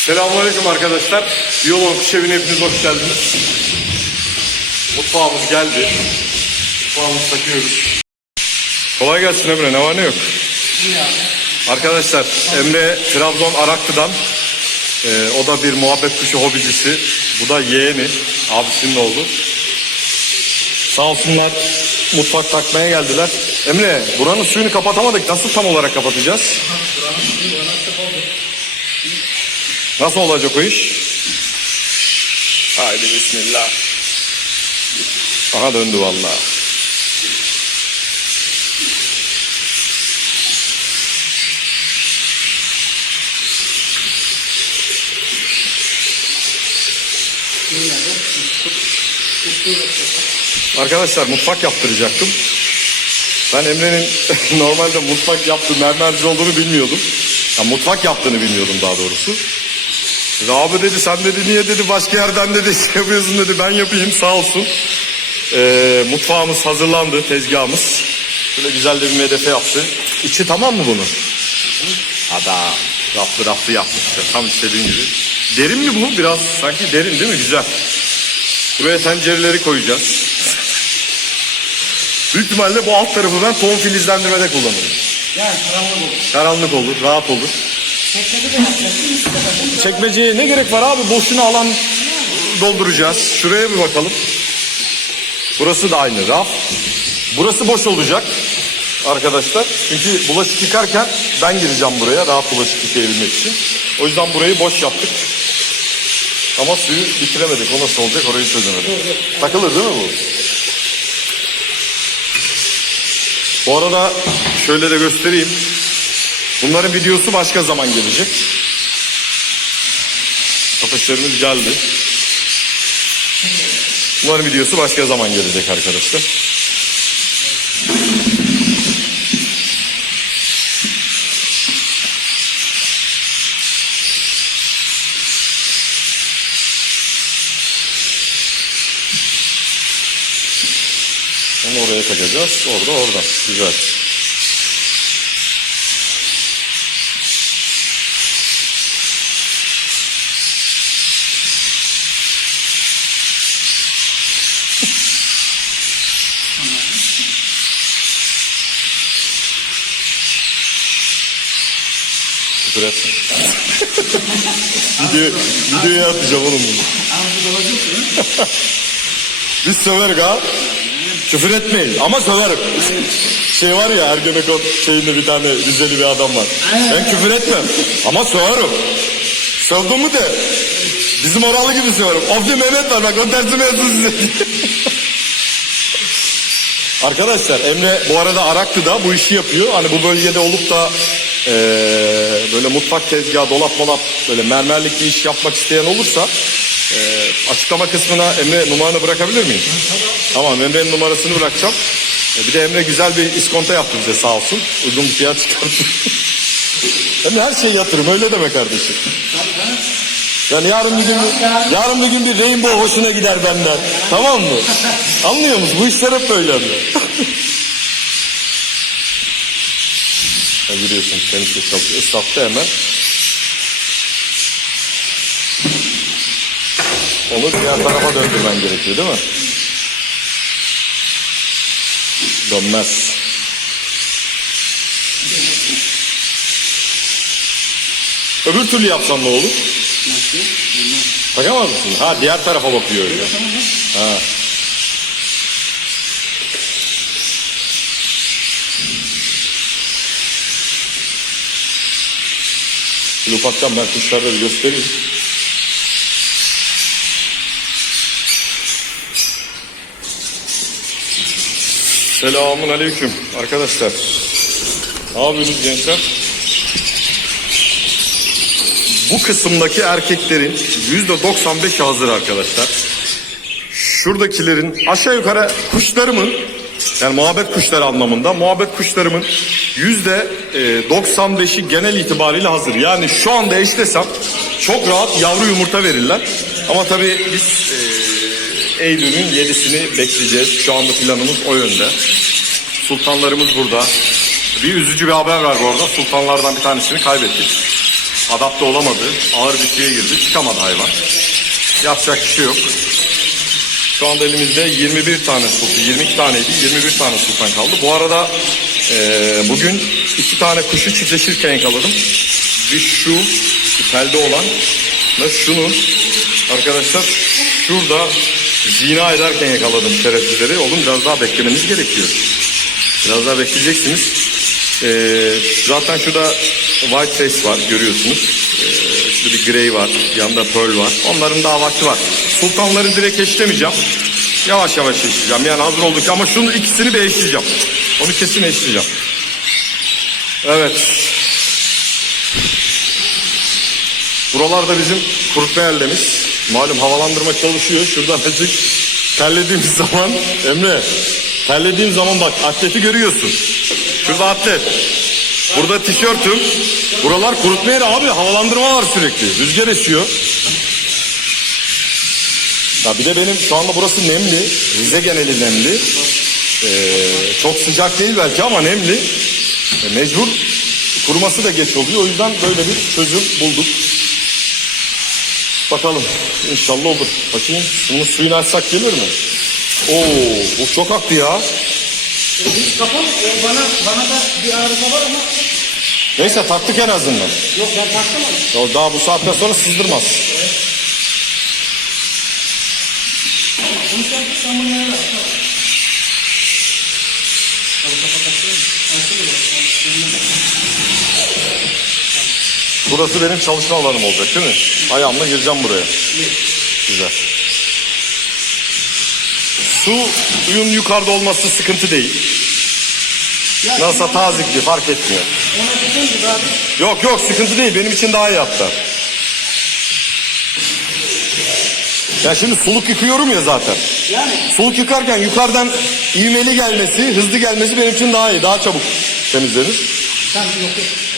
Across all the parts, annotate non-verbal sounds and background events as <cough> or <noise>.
Selamünaleyküm arkadaşlar. Biyolog Kuş Evi'ne hepiniz hoş geldiniz. Mutfağımız geldi. Mutfağımızı takıyoruz. Kolay gelsin Emre. Ne var ne yok? Arkadaşlar Emre Trabzon Araklı'dan. Ee, o da bir muhabbet kuşu hobicisi. Bu da yeğeni. Abisinin oğlu. Sağ olsunlar mutfak takmaya geldiler. Emre buranın suyunu kapatamadık. Nasıl tam olarak kapatacağız? Nasıl olacak o iş? Haydi bismillah. Aha döndü vallahi. Arkadaşlar mutfak yaptıracaktım. Ben Emre'nin <laughs> normalde mutfak yaptığı mermerci olduğunu bilmiyordum. Ya mutfak yaptığını bilmiyordum daha doğrusu. Dedi, abi dedi sen dedi niye dedi başka yerden dedi şey yapıyorsun dedi ben yapayım sağ olsun. Ee, mutfağımız hazırlandı tezgahımız. Şöyle güzel de bir medefe yaptı. İçi tamam mı bunun? Adam raflı raflı yapmışlar tam istediğin gibi. Derin mi bu? Biraz sanki derin değil mi? Güzel. Buraya tencereleri koyacağız. Büyük ihtimalle bu alt tarafı ben tohum filizlendirmede kullanırım. Yani karanlık olur. Karanlık olur, rahat olur. Çekmeceye ne gerek var abi? Boşuna alan dolduracağız. Şuraya bir bakalım. Burası da aynı raf. Burası boş olacak arkadaşlar. Çünkü bulaşık yıkarken ben gireceğim buraya rahat bulaşık yıkayabilmek için. O yüzden burayı boş yaptık. Ama suyu bitiremedik. O nasıl olacak orayı çözemedik. Takılır değil mi bu? Bu arada şöyle de göstereyim. Bunların videosu başka zaman gelecek. Kafeslerimiz geldi. Bunların videosu başka zaman gelecek arkadaşlar. Onu oraya takacağız. Orada orada. Güzel. Küfür etme. Video, videoya atacağım oğlum bunu. <laughs> Biz söverik ha. Küfür etmeyin ama söverim. Şey var ya Ergenekon şeyinde bir tane Rizeli bir adam var. Ben küfür etmem ama söverim. Sövdüm mü de bizim oralı gibi söverim. Of de Mehmet var bak o tersime yazın size. <laughs> Arkadaşlar Emre bu arada Araklı'da bu işi yapıyor. Hani bu bölgede olup da eee, böyle mutfak tezgahı, dolap molap böyle mermerlik bir iş yapmak isteyen olursa eee, açıklama kısmına Emre numaranı bırakabilir miyim? Tamam Emre'nin numarasını bırakacağım. E, bir de Emre güzel bir iskonto yaptı bize sağ olsun. Uygun bir fiyat çıkarttı. <laughs> Emre her şeyi yatırım öyle deme kardeşim. Yani yarın bir gün yarın bir gün bir rainbow hoşuna gider benden. Tamam mı? Anlıyor musun? Bu işler hep böyle <laughs> oluyor. Ya biliyorsun tenis ıslattı, ıslattı hemen. Onu diğer tarafa döndürmen gerekiyor değil mi? Dönmez. Öbür türlü yapsan ne olur? Nasıl? Takamaz mısın? Ha diğer tarafa bakıyor öyle. Ha. Şimdi ufaktan ben kuşları göstereyim. Selamun aleyküm arkadaşlar. Ne gençler? Bu kısımdaki erkeklerin yüzde 95 hazır arkadaşlar. Şuradakilerin aşağı yukarı kuşlarımın yani muhabbet kuşları anlamında muhabbet kuşlarımın yüzde e, 95'i genel itibariyle hazır. Yani şu anda eşlesem çok rahat yavru yumurta verirler. Ama tabii biz e, Eylül'ün 7'sini bekleyeceğiz. Şu anda planımız o yönde. Sultanlarımız burada. Bir üzücü bir haber var bu arada. Sultanlardan bir tanesini kaybettik. adapte olamadı. Ağır suya girdi. Çıkamadı hayvan. Yapacak bir şey yok. Şu anda elimizde 21 tane sultan, 22 taneydi, 21 tane sultan kaldı. Bu arada eee, bugün iki tane kuşu çiftleşirken yakaladım. Bir şu, telde olan ve şunu arkadaşlar şurada zina ederken yakaladım şerefsizleri. Oğlum biraz daha beklemeniz gerekiyor. Biraz daha bekleyeceksiniz. Eee, zaten şurada white face var görüyorsunuz. Eee şurada bir grey var. Yanında pearl var. Onların daha vakti var. Sultanları direkt eşlemeyeceğim. Yavaş yavaş eşleyeceğim. Yani hazır olduk ama şunu ikisini bir eşleyeceğim. Onu kesin eşleyeceğim. Evet. Buralarda bizim kurutma yerlerimiz. Malum havalandırma çalışıyor. Şuradan azıcık terlediğimiz <laughs> zaman Emre terlediğim zaman bak atleti görüyorsun. Şurada atlet. Burada tişörtüm. Buralar kurutma yeri abi. Havalandırma var sürekli. Rüzgar esiyor. Ya bir de benim şu anda burası nemli. Rize geneli nemli. Ee, çok sıcak değil belki ama nemli. E, mecbur kuruması da geç oluyor. O yüzden böyle bir çözüm bulduk. Bakalım inşallah olur. Bakayım şunun suyunu açsak gelir mi? Oo bu çok aktı ya. Hiç kapalı. Bana, bana da bir arıza var ama Neyse taktık en azından. yok ben taktım Ya daha bu saatten sonra sızdırmaz. Burası benim çalışma alanım olacak değil mi? Ayağımla gireceğim buraya. Güzel. Su, suyun yukarıda olması sıkıntı değil. Nasılsa tazikli fark etmiyor. Yok yok sıkıntı değil benim için daha iyi hatta. Ya şimdi suluk yıkıyorum ya zaten. Yani Suluk yıkarken yukarıdan ivmeli gelmesi, hızlı gelmesi benim için daha iyi, daha çabuk temizlenir. sen yok yok.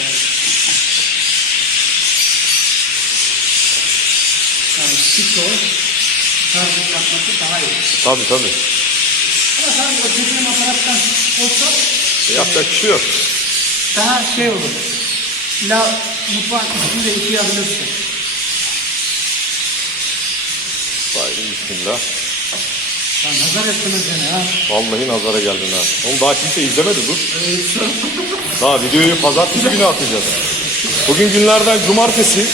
Ol. Tarzı yapması daha iyi. Tabii tabii. Ama tabii o dediğim aparattan olsa E, Yapacak bir şey yok. daha şey olur. La mutfağın üstünde yıkayabilirsin. Haydi bismillah. Ya nazar ettiniz beni ha. Vallahi nazara geldin ha. Onu daha kimse izlemedi dur. <laughs> Daha videoyu pazartesi günü atacağız. Bugün günlerden cumartesi.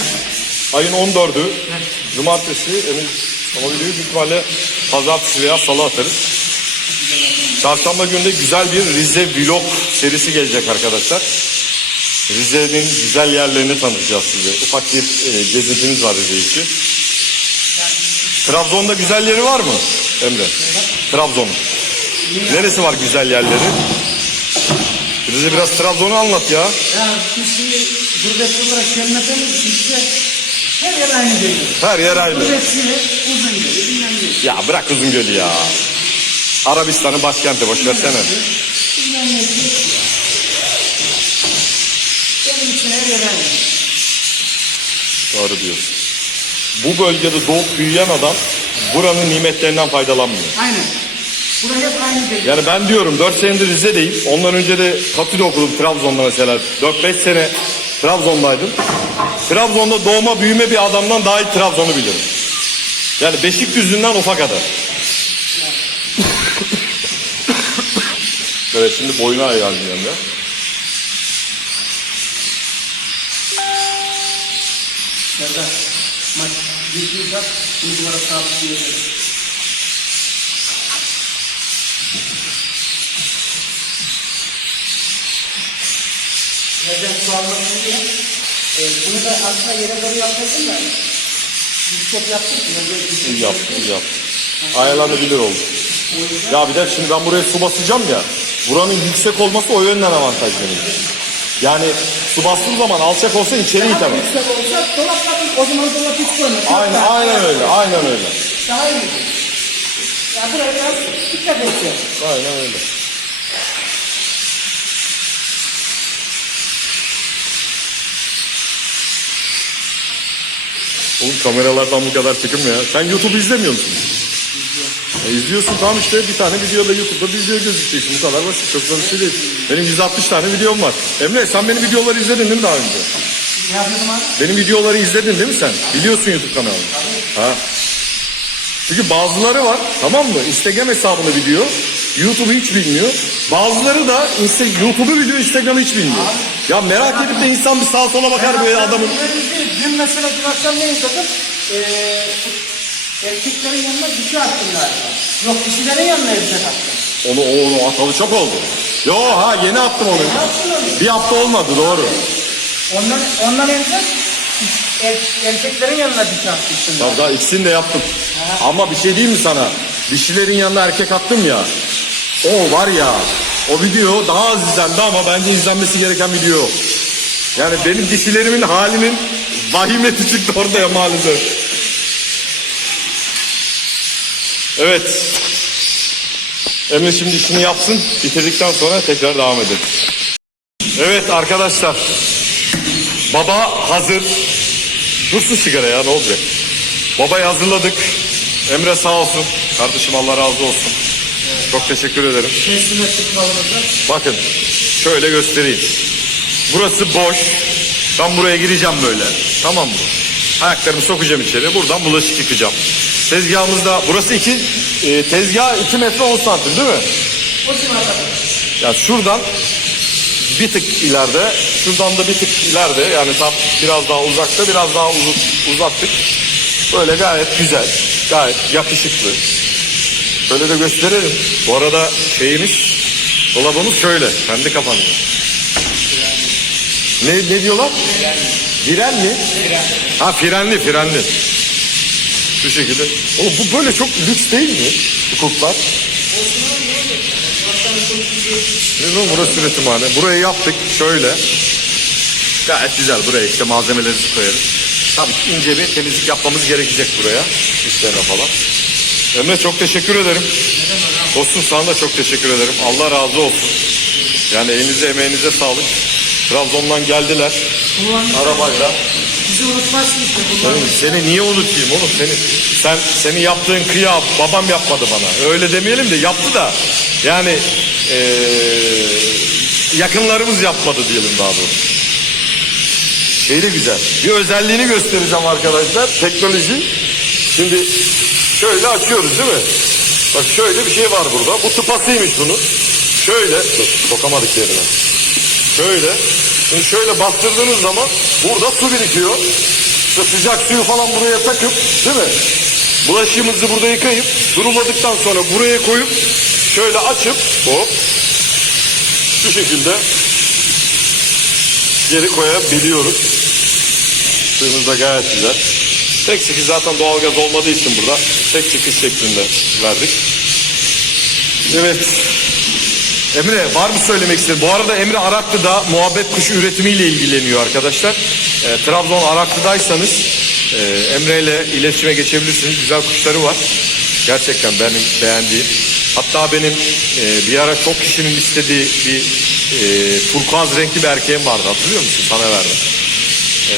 Ayın 14'ü. Cumartesi. Yani ama videoyu büyük ihtimalle pazartesi veya salı atarız. Çarşamba günü güzel bir Rize vlog serisi gelecek arkadaşlar. Rize'nin güzel yerlerini tanıtacağız size. Ufak bir e, gezintimiz var Rize için. Trabzon'da güzel yeri var mı Emre? Trabzon'un. Neresi var güzel yerleri? Bize biraz Trabzon'u anlat ya. Ya biz şimdi gurbetçi olarak gelmeden işte her yer aynı değil. Her yer aynı. Gurbetçi uzun geliyor, bilmem ne. Ya bırak Uzungöl'ü ya. Arabistan'ın başkenti boş versene. Bilmem ne. Benim için her yer aynı. Doğru diyorsun. Bu bölgede doğup büyüyen adam buranın nimetlerinden faydalanmıyor. Aynen. Burası hep aynı değil. Yani ben diyorum 4 senedir Rize'deyim. Ondan önce de Katü'de okudum Trabzon'da mesela. 4-5 sene Trabzon'daydım. Trabzon'da doğma büyüme bir adamdan daha iyi Trabzon'u bilirim. Yani Beşikdüzü'nden Ufa kadar. <laughs> evet şimdi boyuna ayarlayacağım ya. Serdar, maç bir bir bak, bir duvara sabitleyelim. Yerden su almak diye. E, bunu da aslında yere doğru yapacaksın da. Yüksek yaptık? Böyle yüksek İyi yaptı, iyi yaptı. Ayarlanabilir oldu. Ya bir de şimdi ben buraya su basacağım ya. Buranın yüksek olması o yönden avantaj benim. Yani su bastığım zaman alçak olsa içeri Daha itemem. yüksek olsa dolap kapın, o zaman dolap hiç koyma. Aynen, aynen öyle, aynen öyle. Daha iyi. Ya buraya biraz dikkat edeceğim. Aynen öyle. Oğlum kameralardan bu kadar çekinme ya. Sen YouTube izlemiyor musun? E, izliyorsun tamam işte bir tane videoda YouTube'da bir video gözükeceksin. Bu kadar basit. Çok zor bir şey değil. Benim 160 tane videom var. Emre sen benim videoları izledin değil mi daha önce? Benim videoları izledin değil mi sen? Biliyorsun YouTube kanalını. Ha. Çünkü bazıları var tamam mı? Instagram hesabını biliyor. YouTube'u hiç bilmiyor. Bazıları da YouTube'u biliyor, Instagram'ı hiç bilmiyor. Ya merak edip de insan bir sağa sola bakar böyle adamın. Dün mesela dün akşam ne izledim? Ee, erkeklerin yanına dişi attım galiba. Yok dişilerin yanına erkek attım. Onu, onu atalı çok oldu. Yo ha yeni attım onu. Onu? Bir hafta olmadı doğru. Ondan, ondan önce er, erkeklerin yanına dişi atmıştım. Tabii daha ikisini de yaptım. Ama bir şey diyeyim mi sana? Dişilerin yanına erkek attım ya. O var ya. O video daha az izlendi ama bence izlenmesi gereken video. Yani benim dişilerimin halinin vahimeti çıktı orada ya maalesef. Evet. Emre şimdi işini yapsın. Bitirdikten sonra tekrar devam edelim. Evet arkadaşlar. Baba hazır. Dursun sigara ya ne olacak? Babayı hazırladık. Emre sağ olsun. Kardeşim Allah razı olsun. Çok teşekkür ederim. Bakın şöyle göstereyim. Burası boş. Ben buraya gireceğim böyle. Tamam mı? Ayaklarımı sokacağım içeri. Buradan bulaşık yıkayacağım. Tezgahımızda burası iki e, tezgah 2 metre 10 santim değil mi? O civarda. Ya şuradan bir tık ileride, şuradan da bir tık ileride yani tam biraz daha uzakta biraz daha uz- uzattık. Böyle gayet güzel, gayet yakışıklı. Şöyle de gösterelim. Bu arada şeyimiz, dolabımız şöyle, kendi kapanıyor. Ne, ne diyorlar? Viren mi? Ha frenli, frenli. Şu şekilde. Oğlum bu böyle çok lüks değil mi? Hukuklar. Ne bu burası üretimhane. Burayı yaptık şöyle. Gayet güzel buraya işte malzemelerimizi koyarız. Tabii ki ince bir temizlik yapmamız gerekecek buraya. Üstlerine falan. Emre çok teşekkür ederim. Dostum sana da çok teşekkür ederim. Allah razı olsun. Yani elinize emeğinize sağlık. Trabzon'dan geldiler. Arabayla. Bizi unutmazsın işte. Oğlum seni niye unutayım oğlum seni sen senin yaptığın kıya babam yapmadı bana öyle demeyelim de yaptı da yani eee, yakınlarımız yapmadı diyelim daha doğrusu. Şey de güzel bir özelliğini göstereceğim arkadaşlar teknoloji şimdi şöyle açıyoruz değil mi? Bak şöyle bir şey var burada bu tıpasıymış bunun şöyle dur sokamadık yerine Şöyle. Şimdi şöyle bastırdığınız zaman burada su birikiyor. İşte sıcak suyu falan buraya takıp değil mi? Bulaşığımızı burada yıkayıp duruladıktan sonra buraya koyup şöyle açıp hop şu şekilde geri koyabiliyoruz. Suyumuz da gayet güzel. Tek çıkış zaten doğalgaz olmadığı için burada tek çıkış şeklinde verdik. Evet. Emre var mı söylemek istediğin? Bu arada Emre Araklı'da muhabbet kuşu üretimiyle ilgileniyor arkadaşlar. E, Trabzon Araklı'daysanız e, Emre ile iletişime geçebilirsiniz. Güzel kuşları var. Gerçekten benim beğendiğim. Hatta benim e, bir ara çok kişinin istediği bir e, turkuaz renkli bir erkeğim vardı. Hatırlıyor musun? Sana verdim. E,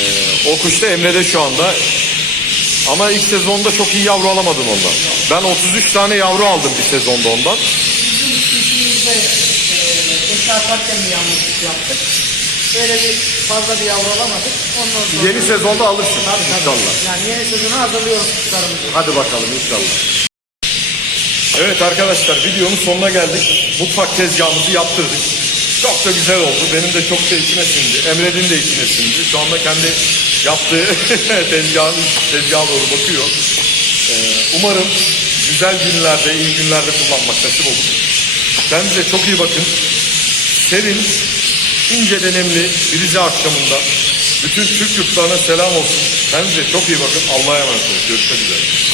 o kuş da Emre'de şu anda. Ama ilk sezonda çok iyi yavru alamadım ondan. Ben 33 tane yavru aldım bir sezonda ondan. Bizim işimizde e, eşya atarken bir yanlışlık yaptık. Böyle bir fazla bir yavru alamadık. Ondan sonra... Yeni sezonda alırsın inşallah. Yani yeni sezonu hazırlıyoruz kuşlarımızı. Hadi bakalım inşallah. Evet arkadaşlar videonun sonuna geldik. Mutfak tezgahımızı yaptırdık. Çok da güzel oldu. Benim de çok da içime sindi. Emre'nin de içine sindi. Şu anda kendi yaptığı <laughs> tezgahın tezgaha doğru bakıyor. Ee, umarım güzel günlerde, iyi günlerde kullanmak nasip olur. Kendinize çok iyi bakın. Serin, ince denemli Rize akşamında bütün Türk yurtlarına selam olsun. Kendinize çok iyi bakın. Allah'a emanet olun. Görüşmek üzere.